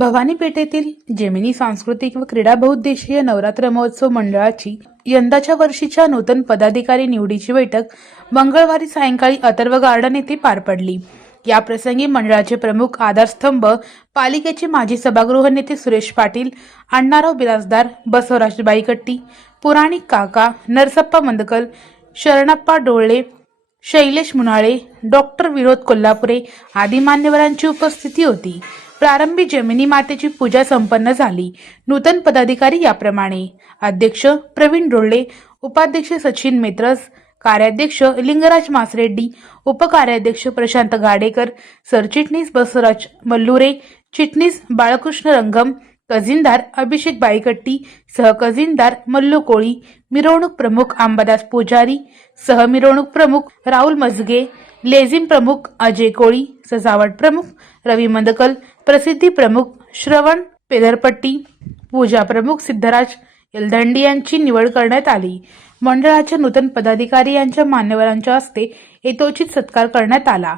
Bhavani पेठेतील Gemini सांस्कृतिक व क्रीडा बहुउद्देशीय नवरात्र महोत्सव मंडळाची यंदाच्या वर्षीच्या नूतन पदाधिकारी निवडीची बैठक मंगळवारी सायंकाळी अथर्व गार्डन येथे पार पडली. या प्रसंगी मंडळाचे प्रमुख आधारस्तंभ पालिकेचे माजी सभागृह नेते सुरेश पाटील अण्णाराव बिराजदार बसवराज बाईकट्टी पुराणिक काका नरसप्पा मंदकल शरणप्पा डोळे शैलेश मुनाळे डॉक्टर विनोद कोल्हापुरे आदी मान्यवरांची उपस्थिती होती. प्रारंभी जमिनी मातेची पूजा संपन्न झाली. नूतन पदाधिकारी याप्रमाणे. अध्यक्ष प्रवीण डोळे उपाध्यक्ष सचिन मेत्रस कार्याध्यक्ष लिंगराज मासरेड्डी उपकार्याध्यक्ष प्रशांत गाडेकर सरचिटणीस बसवराज मल्लुरे चिटणीस बाळकृष्ण रंगम कझिनदार अभिषेक बाईकट्टी सहकझिनदार मल्लू कोळी मिरवणूक प्रमुख अंबादास पुजारी सहमिरवणूक प्रमुख राहुल मजगे लेझिम प्रमुख अजय कोळी सजावट प्रमुख रवी मंदकल प्रसिद्धी प्रमुख श्रवण पेदरपट्टी पूजा प्रमुख सिद्धराज यलदंडी यांची निवड करण्यात आली. मंडळाच्या नूतन पदाधिकारी यांच्या मान्यवरांच्या हस्ते यथोचित सत्कार करण्यात आला.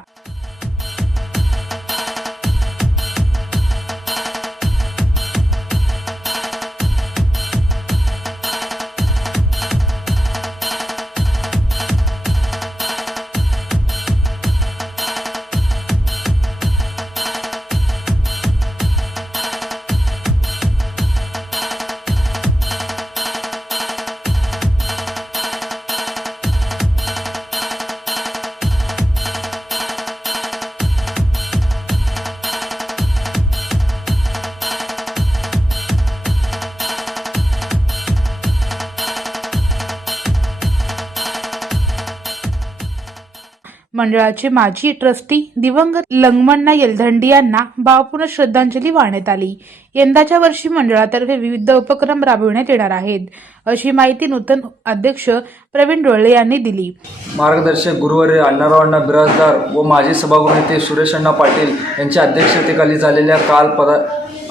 मंडळाचे माजी ट्रस्टी दिवंगत लंगमण्णा येलधंडी यांना भावपूर्ण श्रद्धांजली वाहण्यात आली. यंदाच्या वर्षी मंडळातर्फे विविध उपक्रम राबविण्यात येणार आहेत अशी माहिती नूतन अध्यक्ष प्रवीण डोळे यांनी दिली. मार्गदर्शक गुरुवारी अण्णारावांना बिराजदार व माजी सभागृह नेते सुरेश अण्णा पाटील यांच्या अध्यक्षतेखाली झालेल्या काल पदा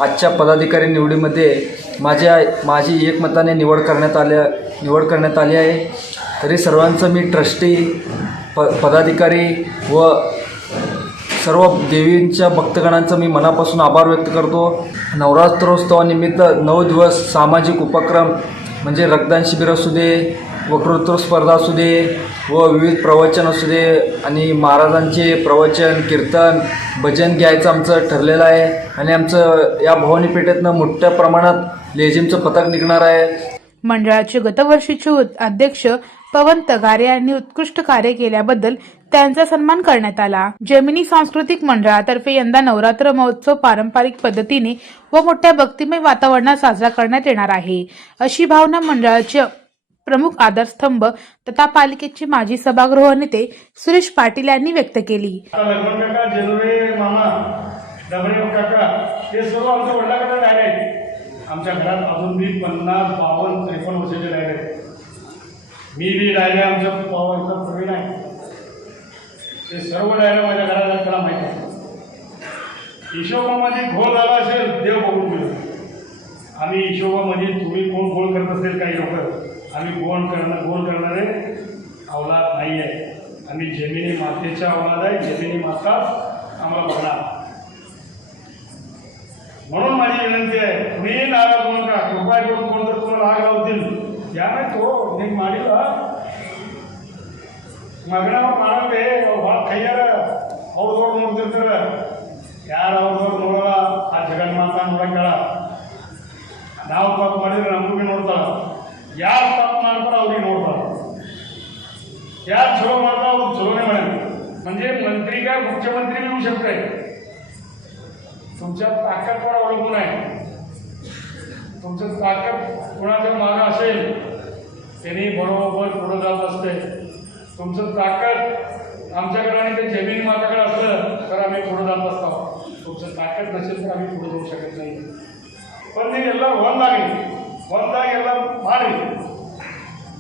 आजच्या पदाधिकारी निवडीमध्ये माझ्या माझी एकमताने निवड करण्यात आल्या निवड करण्यात आली आहे. तरी सर्वांचं मी ट्रस्टी प पदाधिकारी व सर्व देवींच्या भक्तगणांचं मी मनापासून आभार व्यक्त करतो. नवरात्रोत्सवानिमित्त नऊ दिवस सामाजिक उपक्रम म्हणजे रक्तदान शिबिर असू दे वक्तृत्व स्पर्धा असू दे व विविध प्रवचन असू दे आणि महाराजांचे प्रवचन कीर्तन भजन घ्यायचं आमचं ठरलेलं आहे आणि आमचं या भवानी पेठेतनं मोठ्या प्रमाणात लेझिमचं पथक निघणार आहे. मंडळाचे गतवर्षीचे अध्यक्ष पवन तगारे यांनी उत्कृष्ट कार्य केल्याबद्दल त्यांचा सन्मान करण्यात आला. जमिनी सांस्कृतिक मंडळातर्फे यंदा नवरात्र महोत्सव पारंपरिक पद्धतीने व मोठ्या भक्तिमय वातावरणात साजरा करण्यात येणार आहे. अशी भावना मंडळाचे प्रमुख आधारस्तंभ तथा पालिकेचे माजी सभागृह नेते सुरेश पाटील यांनी व्यक्त केली. आमच्या घरात अजून मी पन्नास बावन्न त्रेपन्न वर्षाचे राहिले. मी बी डायरेक्ट आमच्या एकदम प्रवीण आहे ते सर्व डायलॉग माझ्या घरात त्याला माहिती आहे हिशोबामध्ये घोळ झाला असेल देव बघून गेलो आम्ही हिशोबामध्ये तुम्ही कोण गोल करत असेल काही लोक आम्ही गोण करणं गोल करणारे अवलाद नाही आहे. आम्ही जमिनी मातेच्या अवलाद आहे जमिनी माता आम्हाला बघणार. म्हणून माझी विनंती आहे तुम्ही नाराज होऊ नका कृपा करून कोण जर तुम्हाला राग लावतील? या नाही तो ನೀನು ಮಾಡಿಲ್ಲ ಮಗನವ ಮಾಡಲ್ರಿ ಭಾಳ ಕೈಯಾರ ಅವ್ರದವ್ರು ನೋಡ್ತಿರ್ತಾರ ಯಾರು ಅವ್ರದವ್ರು ನೋಡಲ್ಲ ಆ ಜಗನ್ಮಾತ ನೋಡಕ್ಕಾಳ ನಾವು ತಪ್ಪು ಮಾಡಿದ್ರೆ ನಮಗೂ ಭೀ ನೋಡ್ತಾರ ಯಾರು ತಪ್ಪು ಮಾಡ್ತಾರ ಅವ್ರಿಗೆ ನೋಡ್ತಾರ ಯಾರು ಚಲೋ ಮಾಡ್ತಾರ ಅವ್ರು चलोने मिळेल म्हणजे मंत्री काय मुख्यमंत्री येऊ शकते तुमच्या ताकदवर अवलंबून आहे तुमचं ताकद कुणाच्या मागं असेल त्यांनी बरोबर पुढं जात असते तुमचं ताकद आमच्याकडे आणि ते जमीन माझ्याकडे असलं तर आम्ही पुढं जात असतो तुमचं ताकद नसेल तर आम्ही पुढे जाऊ शकत नाही पण ನೀವೆಲ್ಲ ಒಂದಾಗಿ ಒಂದಾಗಿ ಎಲ್ಲ ಮಾಡಿ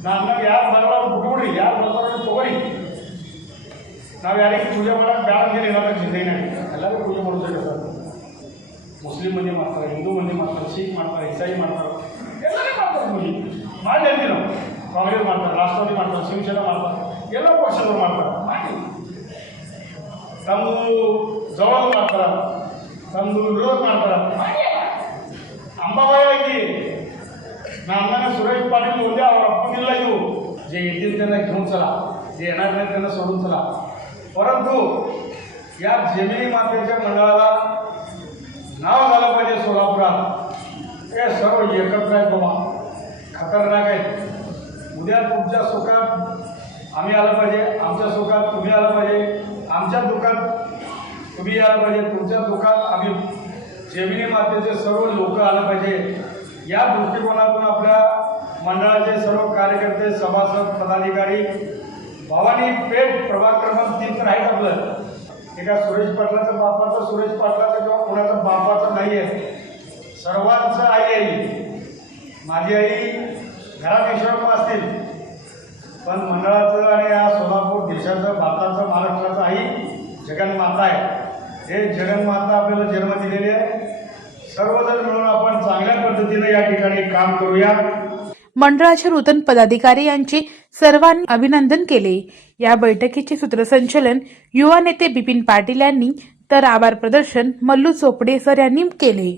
ನಾನು ಯಾರು ಬರೋರು ಬಿಟ್ಬಿಡ್ರಿ ಯಾರು ಬರೋರು ತಗೋರಿ ನಾವು ಯಾರಿಗೆ ಪೂಜೆ ಮಾಡಕ್ಕೆ ಬ್ಯಾಡ ಅಂತ ಹೇಳಿ ಚಿಂತೆನೇ ಎಲ್ಲರೂ ಪೂಜೆ ಮಾಡೋದು ಸರ್ ಮುಸ್ಲಿಂ ಮಂದಿ ಮಾಡ್ತಾರೆ ಹಿಂದೂ ಮಂದಿ ಮಾಡ್ತಾರೆ ಸಿಖ್ ಮಾಡ್ತಾರೆ ಇಸಾಯಿ ಮಾಡ್ತಾರೆ ಕಾಂಗ್ರೆಸ್ ಮಾಡ್ತಾರೆ ರಾಷ್ಟ್ರವಾದಿ ಮಾಡ್ತಾರೆ ಶಿವಸೇನಾ ಮಾಡ್ತಾರೆ ಎಲ್ಲ ಪಕ್ಷದವ್ರು ಮಾಡ್ತಾರೆ ಮಾಡಿ ತಮ್ಮದು ಜವಾಬ್ ಮಾಡ್ತಾರೆ ತಮ್ಮದು ವಿರೋಧ ಮಾಡ್ತಾರೆ ಮಾಡಿ अंबाबाई आहे की नामदाने सुरेश पाटील उद्या पुण्याला येऊ जे येतील त्यांना घेऊन चला जे येणार नाही त्यांना सोडून चला परंतु या जमिनी मातेच्या मंडळाला नाव झालं पाहिजे सोलापुरात हे सर्व एकत्र आहेत बाबा खतरनाक आहेत उद्या तुमच्या सुखात आम्ही आलं पाहिजे आमच्या सुखात तुम्ही आलं पाहिजे आमच्या दुःखात तुम्ही आलं पाहिजे तुमच्या दुःखात आम्ही जेमिनी मातेचे सर्व लोक आलं पाहिजे. या दृष्टिकोनातून आपल्या मंडळाचे सर्व कार्यकर्ते सभासद पदाधिकारी भवानी पेठ प्रभाग क्रमांक तीन तर आहेत आपलं? एका सुरेश पाटलाचं बापाचं सुरेश पाटलाचं किंवा कोणाचं बापाचं नाही आहे सर्वांचं आई आई माझी आई घरात ईश्वरप्पा असतील. पण मंडळाचं आणि या सोलापूर देशाचं भारताचं महाराष्ट्राचं आई जगन्माता आहे. हे जगन्माता आपल्याला जन्म दिलेली आहे. सर्वजण मिळून आपण चांगल्या पद्धतीने या ठिकाणी काम करूया. मंडळाचे नूतन पदाधिकारी यांचे सर्वांनी अभिनंदन केले. या बैठकीचे सूत्रसंचलन युवा नेते बिपिन पाटील यांनी तर आभार प्रदर्शन मल्लू चोपडे सर यांनी केले.